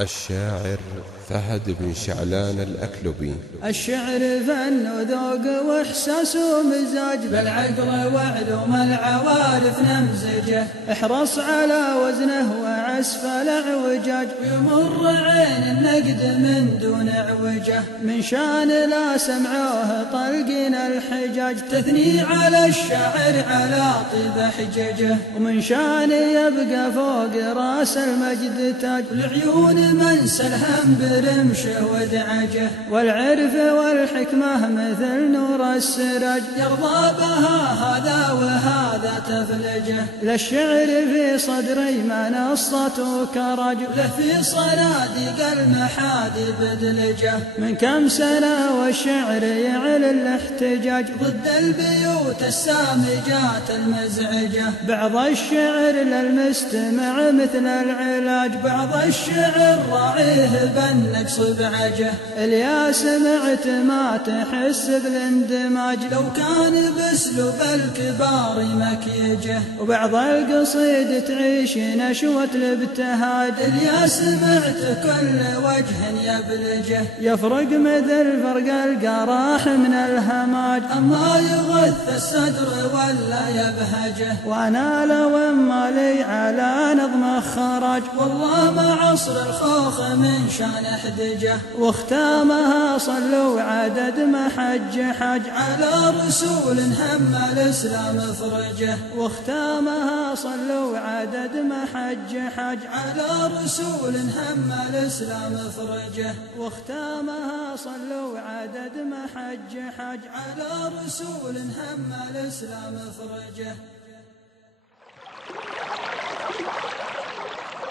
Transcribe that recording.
الشاعر فهد بن شعلان الأكلبي. الشعر فن وذوق واحساس ومزاج، بالعقل وعلوم العوارف نمزجه. احرص على وزنه وعسفل اعوجاج، ويمر عين النقد من دون اعوجه. من شان لا سمعوه طلقين الحجاج، تثني على الشاعر على طيب حججه. ومن شان يبقى فوق راس المجد تاج، والعيون منسى الهم برمشه ودعجه. والعرف والحكمة مثل نور السراج، يرضى بها هذا وهذا تفلجه. للشعر في صدري منصة وكرج، له في صناديق المحادي بدلجه. من كم سنة والشعر يعلى الاحتجاج، ضد البيوت السامجات المزعجة. بعض الشعر للمستمع مثل العلاج، بعض الشعر راعيه بالنقص بعجه. اللي سمعت ما تحس بالاندماج، لو كان باسلوب الكبار مكيجه. وبعض القصيد تعيش نشوة الابتهاج، اللي سمعت كل وجه يبلجه. يفرق مثل فرق القراح من الهماج، أما يغث الصدر ولا يبهجه. وأنا لو أما لي على نظم خراج، والله ما عصر الخوخ من شان احدجه. واختامها صلوا عدد ما حج حج، على رسول هم الإسلام فرجه. واختامها صلوا عدد ما حج حج، على رسول هم الإسلام فرجه. واختامها صلوا عدد ما حج حج، على رسول هم الإسلام فرجه.